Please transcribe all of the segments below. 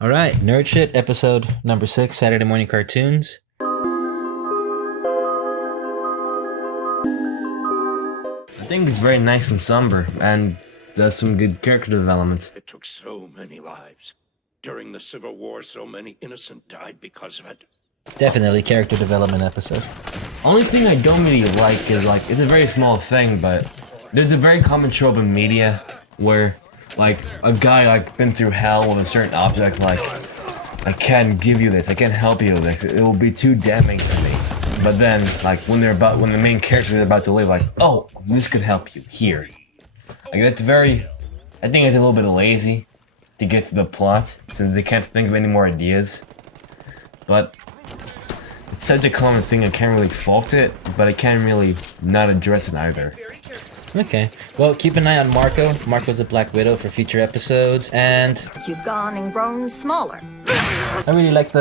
All right, Nerd Shit, episode number 6, Saturday morning cartoons. I think it's very nice and somber, and does some good character development. It took so many lives. During the Civil War, so many innocent died because of it. Definitely character development episode. Only thing I don't really like is, it's a very small thing, but there's a very common trope in media where, a guy, been through hell with a certain object, I can't give you this, I can't help you with this, it will be too damning to me. But then, when the main character is about to leave, oh, this could help you, here. That's very, I think it's a little bit lazy to get to the plot, since they can't think of any more ideas. But it's such a common thing, I can't really fault it, but I can't really not address it either. Okay, well, keep an eye on Marco. Marco's a Black Widow for future episodes, and You've gone and grown smaller. I really like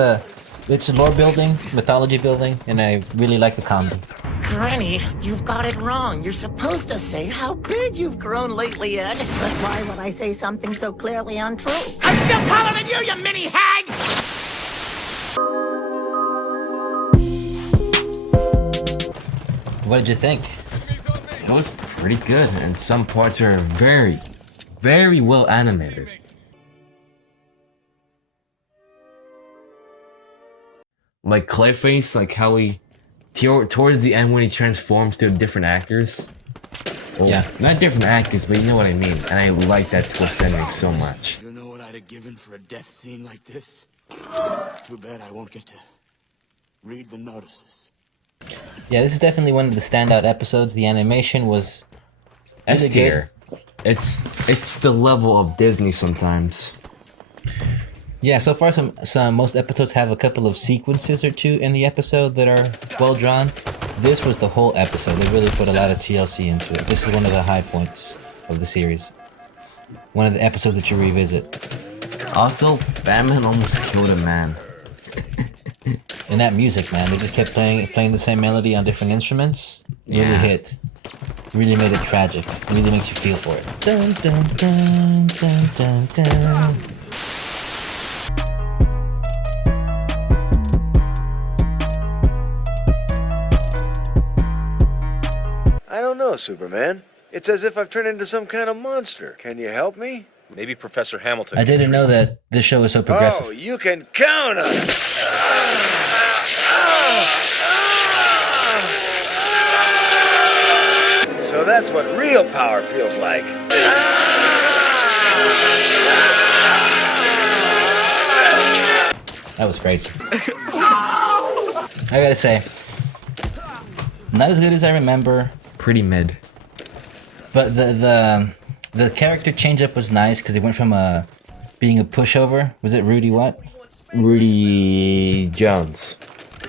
it's lore building, mythology building, and I really like the comedy. Granny, you've got it wrong. You're supposed to say how big you've grown lately, Ed. But why would I say something so clearly untrue? I'm still taller than you mini hag! What did you think? It was pretty good, and some parts are very, very well animated. Like Clayface, how he, towards the end when he transforms to different actors. Well, yeah. Not different actors, but you know what I mean. And I like that twist ending so much. You know what I'd have given for a death scene like this? Too bad I won't get to read the notices. Yeah, this is definitely one of the standout episodes. The animation was really S tier. It's the level of Disney sometimes. Yeah, so far most episodes have a couple of sequences or two in the episode that are well drawn. This was the whole episode. They really put a lot of TLC into it. This is one of the high points of the series. One of the episodes that you revisit. Also, Batman almost killed a man. And that music, man, they just kept playing the same melody on different instruments. Really hit. Really made it tragic. Really makes you feel for it. Dun, dun, dun, dun, dun, dun. I don't know, Superman. It's as if I've turned into some kind of monster. Can you help me? Maybe Professor Hamilton. I didn't know that this show was so progressive. Oh, you can count on it! So that's what real power feels like. That was crazy. I gotta say, not as good as I remember. Pretty mid. But the character change up was nice because he went from being a pushover. Was it Rudy what? Rudy Jones.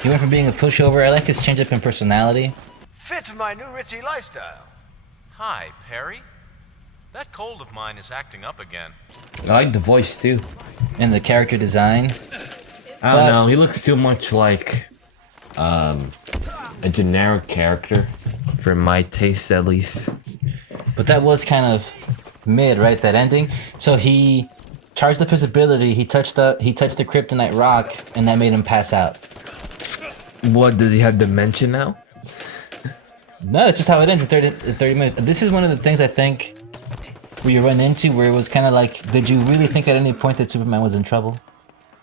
He went from being a pushover. I like his change up in personality. Fits my new Ritzy lifestyle. Hi, Perry. That cold of mine is acting up again. I like the voice too. And the character design. I don't know, he looks too much like a generic character, for my taste at least. But that was kind of mid, right? That ending. So he charged up his ability. He touched the kryptonite rock, and that made him pass out. What, does he have dementia now? No, it's just how it ends in 30 minutes. This is one of the things I think where you run into where it was kind of like, did you really think at any point that Superman was in trouble?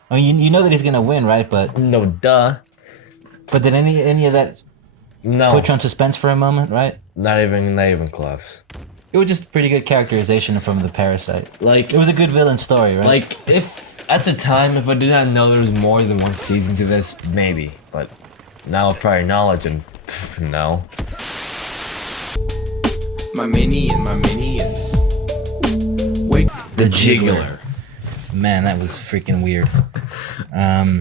I mean, you know that he's gonna win, right? But No, duh. But did any of that No. put you on suspense for a moment, right? Not even close. It was just pretty good characterization from the Parasite. Like, It was a good villain story, right? if at the time, if I did not know there was more than one season to this, maybe. But now with prior knowledge, and no. My minions. Wait, the Jiggler. Man, that was freaking weird.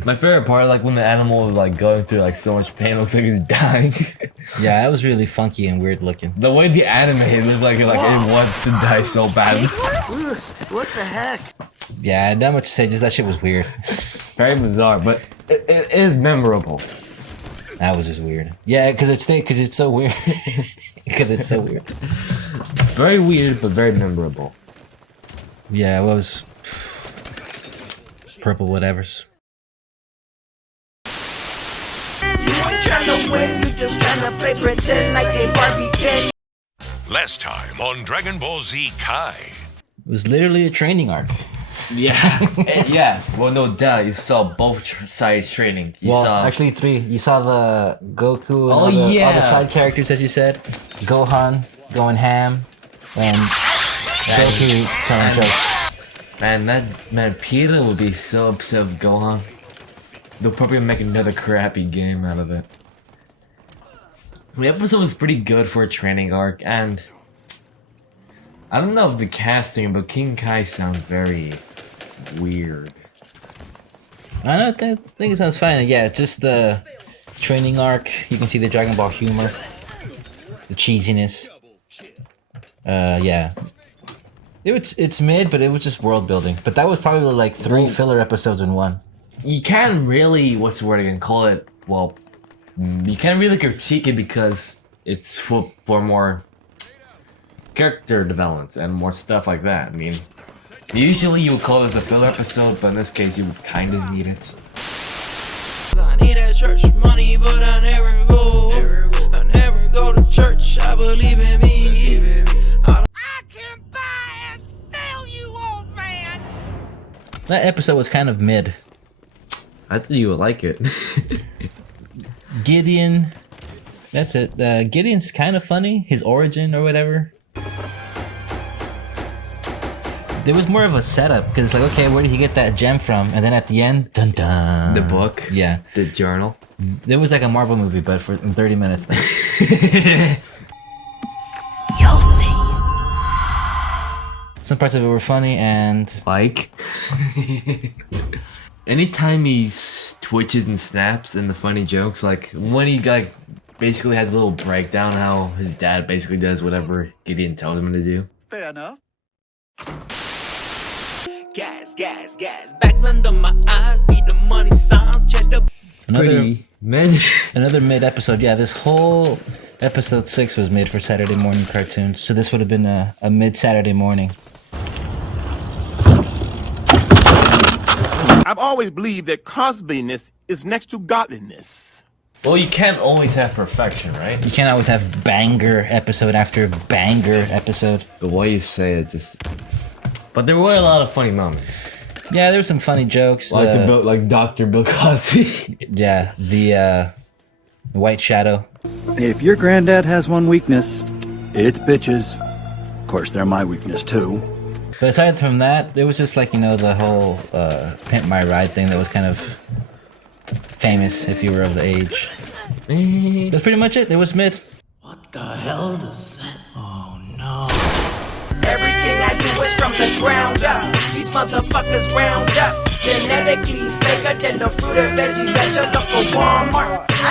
My favorite part, when the animal was going through so much pain, it looks like he's dying. Yeah, that was really funky and weird looking. The way the animated was it wants to die so bad. What the heck? Yeah, not much to say, just that shit was weird. Very bizarre, but it is memorable. That was just weird. Yeah, because it's so weird. Because it's so weird. Very weird, but very memorable. Yeah, it was. purple whatevers. You ain't trying to win, you just trying to play pretend like a Barbie kid. Last time on Dragon Ball Z Kai. It was literally a training arc. Yeah, yeah. Well, no doubt, you saw both sides training. You Well, saw actually 3. You saw the Goku and Oh, all the yeah. side characters, as you said. Gohan going ham, and Goku telling jokes. man, Peter would be so upset with Gohan. They'll probably make another crappy game out of it. The episode was pretty good for a training arc, and I don't know if the casting, but King Kai sounds very weird. I don't know, I think it sounds fine. Yeah, it's just the training arc. You can see the Dragon Ball humor, the cheesiness. Yeah. It's mid, but it was just world building. But that was probably like 3 filler episodes in one. You can't really, what's the word I can call it? Well, you can't really critique it because it's for more character development and more stuff like that. I mean, usually you would call this a filler episode, but in this case you would kind of need it. I need that church money, but I never go. I never go to church. I believe in me. I can buy and sell you, old man. That episode was kind of mid. I thought you would like it. Gideon, that's it. Gideon's kind of funny. His origin or whatever. There was more of a setup because it's like, okay, where did he get that gem from? And then at the end, dun dun. The book? Yeah. The journal? It was like a Marvel movie, but for in 30 minutes. You'll see. Some parts of it were funny and Like? Anytime he twitches and snaps and the funny jokes, like when he like basically has a little breakdown how his dad basically does whatever Gideon tells him to do. Fair enough. Gas, gas, gas. Backs under my eyes. Be the money signs. Check the. another mid episode. Yeah, this whole episode 6 was mid for Saturday morning cartoons. So this would have been a mid Saturday morning. I've always believed that cosbiness is next to godliness. Well, you can't always have perfection, right? You can't always have banger episode after banger episode. The way you say it just... But there were a lot of funny moments. Yeah, there were some funny jokes. Like like Dr. Bill Cosby. Yeah, the White Shadow. If your granddad has one weakness, it's bitches. Of course, they're my weakness too. But aside from that, it was just like, you know, the whole Pimp My Ride thing that was kind of famous if you were of the age. That's pretty much it. It was mid. What the hell does that? Oh no. Everything I do is from the ground up. These motherfuckers round up. Genetically faker than the fruit and veggies at your local Walmart.